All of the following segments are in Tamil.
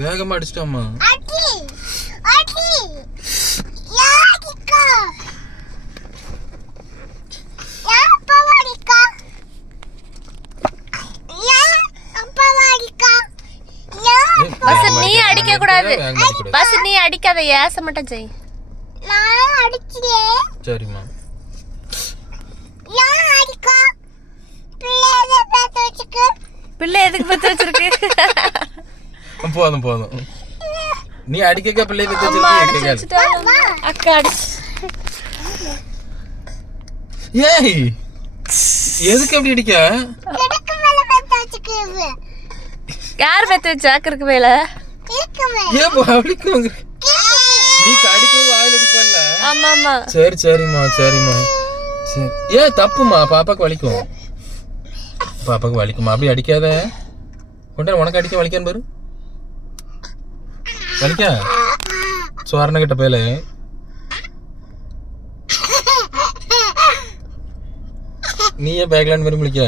வேகமா அடிச்சிட்டாமா. பஸ் நீ அடிக்க கூடாது. பஸ் நீ அடிக்காத, ஏச மட்டும் செய். நான் அடிச்சே. சரிம்மா. நான் அடிக்க. பிள்ளை எதுக்கு பத்த வச்சிருக்கு? போதும் போதும். நீ அடிக்க பிள்ளை பத்த வச்சிருக்க. அக்கா அடிச்சு. ஏய் எதுக்கு அப்படி அடிக்க? கிடக்கு மேல பத்த வச்சிருக்கு. யார் பத்த வச்சா கிறுக்கு மேல? ஏன் அடிக்குங்க? நீ அடிக்கும் வாயில அடிப்பல்ல. ஆமா ஆமா. சரி சரிம்மா சரிம்மா. சரி. ஏன் தப்புமா, பாப்பாக்கு வலிக்கும். பாப்பாக்கு வலிக்குமா, அப்படி அடிக்காத. கொண்டா உனக்கு அடிக்க வலிக்கான்னு பாரு. வலிக்கா சுவரண கிட்ட பேல. நீ ஏன் பேக்லான்னு மாதிரி முழிக்க?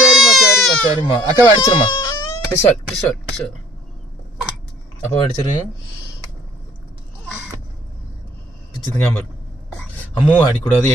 சரிம்மா சரிம்மா சரிம்மா. அக்காவை அடிச்சிருமா. டிஷால் டிஷால் டிஷால் அப்போ அடிச்சிரு. பிச்சுதுங்க அம்மோ அடிக்கூடாது.